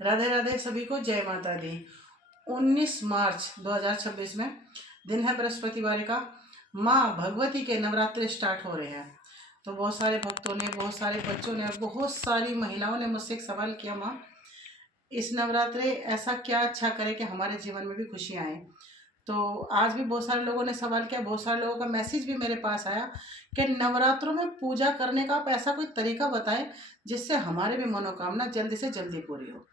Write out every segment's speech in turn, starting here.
राधे राधे सभी को, जय माता दी। 19 मार्च 2026 में दिन है बृहस्पतिवार का। माँ भगवती के नवरात्रे स्टार्ट हो रहे हैं। तो बहुत सारे भक्तों ने, बहुत सारे बच्चों ने, बहुत सारी महिलाओं ने मुझसे एक सवाल किया, माँ इस नवरात्रे ऐसा क्या अच्छा करे कि हमारे जीवन में भी खुशियाँ आए। तो आज भी बहुत सारे लोगों ने सवाल किया, बहुत सारे लोगों का मैसेज भी मेरे पास आया कि नवरात्रों में पूजा करने का आप ऐसा कोई तरीका बताएं जिससे हमारे भी मनोकामना जल्दी से जल्दी पूरी हो।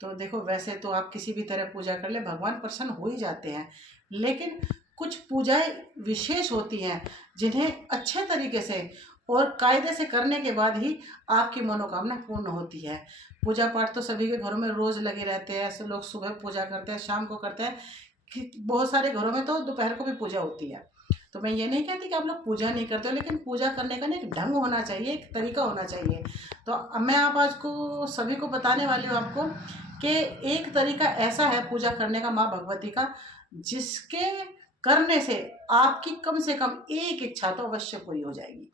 तो देखो, वैसे तो आप किसी भी तरह पूजा कर ले, भगवान प्रसन्न हो ही जाते हैं, लेकिन कुछ पूजाएं विशेष होती हैं जिन्हें अच्छे तरीके से और कायदे से करने के बाद ही आपकी मनोकामना पूर्ण होती है। पूजा पाठ तो सभी के घरों में रोज़ लगे रहते हैं, ऐसे लोग सुबह पूजा करते हैं, शाम को करते हैं, कि बहुत सारे घरों में तो दोपहर को भी पूजा होती है। तो मैं ये नहीं कहती कि आप लोग पूजा नहीं करते हो, लेकिन पूजा करने का ना एक ढंग होना चाहिए, एक तरीका होना चाहिए। तो अब मैं आप आज को सभी को बताने वाली हूँ आपको कि एक तरीका ऐसा है पूजा करने का माँ भगवती का, जिसके करने से आपकी कम से कम एक इच्छा तो अवश्य पूरी हो जाएगी।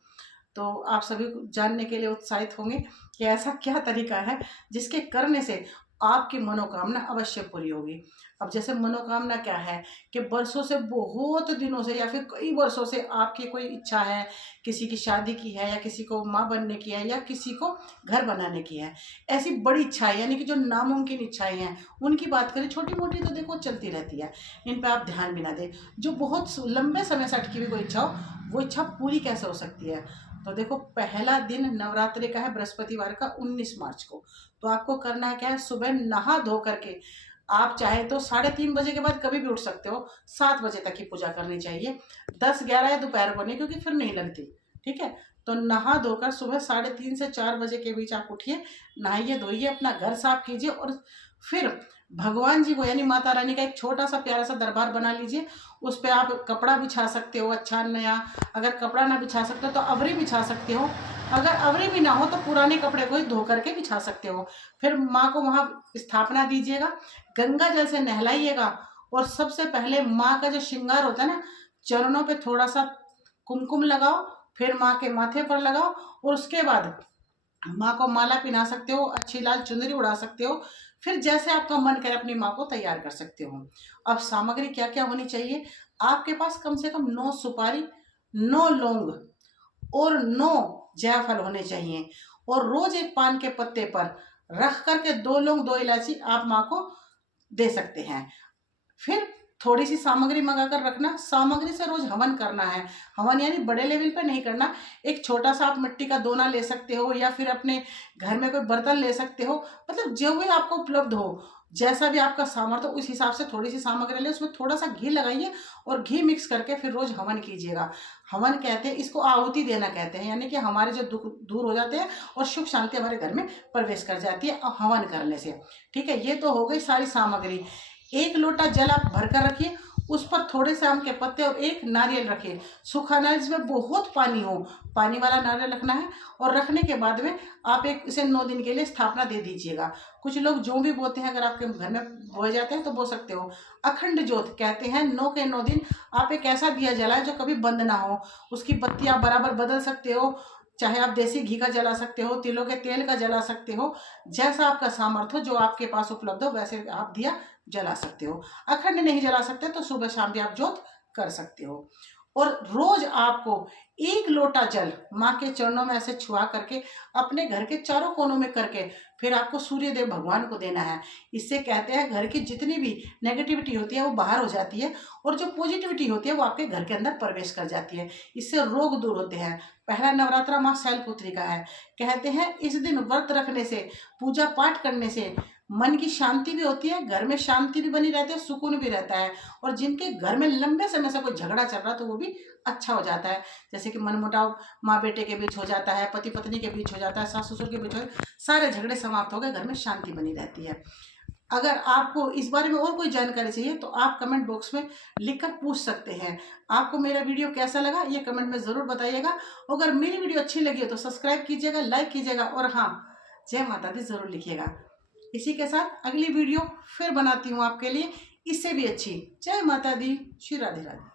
तो आप सभी को जानने के लिए उत्साहित होंगे कि ऐसा क्या तरीका है जिसके करने से आपकी मनोकामना अवश्य पूरी होगी। अब जैसे मनोकामना क्या है कि बरसों से, बहुत दिनों से या फिर कई वर्षों से आपकी कोई इच्छा है, किसी की शादी की है, या किसी को माँ बनने की है, या किसी को घर बनाने की है, ऐसी बड़ी इच्छाएं, यानी कि जो नामुमकिन इच्छाएं हैं उनकी बात करें, छोटी मोटी तो देखो चलती रहती है, इन पर आप ध्यान भी ना दें। जो बहुत लंबे समय से अटकी हुई कोई इच्छा हो, वो इच्छा पूरी कैसे हो सकती है। तो देखो, पहला दिन नवरात्रि का है बृहस्पतिवार का 19 मार्च को। तो आपको करना क्या है, सुबह नहा धो करके आप चाहे तो 3:30 बजे के बाद कभी भी उठ सकते हो, 7 बजे तक की पूजा करनी चाहिए, 10, 11 या दोपहर को नहीं, क्योंकि फिर नहीं लगती। ठीक है, तो नहा धोकर सुबह 3:30 से 4 बजे के बीच आप उठिए, नहाइए धोइए, अपना घर साफ कीजिए, और फिर भगवान जी को, यानी माता रानी का एक छोटा सा प्यारा सा दरबार बना लीजिए। उस पर आप कपड़ा बिछा सकते हो अच्छा नया, अगर कपड़ा ना बिछा सकते हो तो अवरी बिछा सकते हो, अगर अवरी भी ना हो तो पुराने कपड़े को ही धो करके बिछा सकते हो। फिर माँ को वहाँ स्थापना दीजिएगा, गंगा जल से नहलाइएगा, और सबसे पहले माँ का जो श्रृंगार होता है ना, चरणों पे थोड़ा सा कुमकुम लगाओ, फिर माँ के माथे पर लगाओ, और उसके बाद माँ को माला पहना सकते हो, अच्छी लाल चुनरी उड़ा सकते हो। फिर जैसे आपका मन करे अपनी माँ को तैयार कर सकते हो। अब सामग्री क्या क्या होनी चाहिए, आपके पास कम से कम 9 सुपारी, 9 लौंग और 9 जायफल होने चाहिए, और रोज एक पान के पत्ते पर रख करके 2 लौंग 2 इलायची आप माँ को दे सकते हैं। फिर थोड़ी सी सामग्री मंगा कर रखना, सामग्री से रोज हवन करना है। हवन यानी बड़े लेवल पे नहीं करना, एक छोटा सा आप मिट्टी का दोना ले सकते हो, या फिर अपने घर में कोई बर्तन ले सकते हो, मतलब जो भी आपको उपलब्ध हो, जैसा भी आपका सामर्थ्य हो उस हिसाब से थोड़ी सी सामग्री ले, उसमें थोड़ा सा घी लगाइए, और घी मिक्स करके फिर रोज हवन कीजिएगा। हवन कहते हैं इसको, आहुति देना कहते हैं, यानी कि हमारे जो दुख दूर हो जाते हैं और सुख शांति हमारे घर में प्रवेश कर जाती है हवन करने से। ठीक है, ये तो हो गई सारी सामग्री। 1 लोटा जल आप भर कर रखिए, उस पर थोड़े से आम के पत्ते और 1 नारियल रखिए, सूखा नारियल जिसमें बहुत पानी हो, पानी वाला नारियल रखना है। और रखने के बाद में आप एक इसे 9 दिन के लिए स्थापना दे दीजिएगा। कुछ लोग जो भी बोते हैं, अगर आपके घर में बोए जाते हैं तो बो सकते हो। अखंड ज्योत कहते हैं, 9 के 9 दिन आप एक ऐसा दिया जलाएं जो कभी बंद ना हो, उसकी बत्ती आप बराबर बदल सकते हो, चाहे आप देसी घी का जला सकते हो, तिलों के तेल का जला सकते हो, जैसा आपका सामर्थ्य हो, जो आपके पास उपलब्ध हो वैसे आप दिया जला सकते हो। अखंड नहीं जला सकते तो सुबह शाम भी आप ज्योत कर सकते हो। और रोज आपको 1 लोटा जल माँ के चरणों में ऐसे छुआ करके अपने घर के चारों कोनों में करके फिर आपको सूर्य देव भगवान को देना है। इससे कहते हैं घर की जितनी भी नेगेटिविटी होती है वो बाहर हो जाती है, और जो पॉजिटिविटी होती है वो आपके घर के अंदर प्रवेश कर जाती है। इससे रोग दूर होते हैं। पहला नवरात्रा माँ शैलपुत्री का है। कहते हैं इस दिन व्रत रखने से, पूजा पाठ करने से मन की शांति भी होती है, घर में शांति भी बनी रहती है, सुकून भी रहता है, और जिनके घर में लंबे समय से कोई झगड़ा चल रहा तो वो भी अच्छा हो जाता है। जैसे कि मनमुटाव माँ बेटे के बीच हो जाता है, पति पत्नी के बीच हो जाता है, सास ससुर के बीच हो, सारे झगड़े समाप्त हो गए, घर में शांति बनी रहती है। अगर आपको इस बारे में और कोई जानकारी चाहिए तो आप कमेंट बॉक्स में लिखकर पूछ सकते हैं। आपको मेरा वीडियो कैसा लगा ये कमेंट में ज़रूर बताइएगा। अगर मेरी वीडियो अच्छी लगी हो तो सब्सक्राइब कीजिएगा, लाइक कीजिएगा, और हाँ, जय माता दी ज़रूर लिखिएगा। इसी के साथ अगली वीडियो फिर बनाती हूँ आपके लिए, इससे भी अच्छी। जय माता दी, श्री राधे राधे।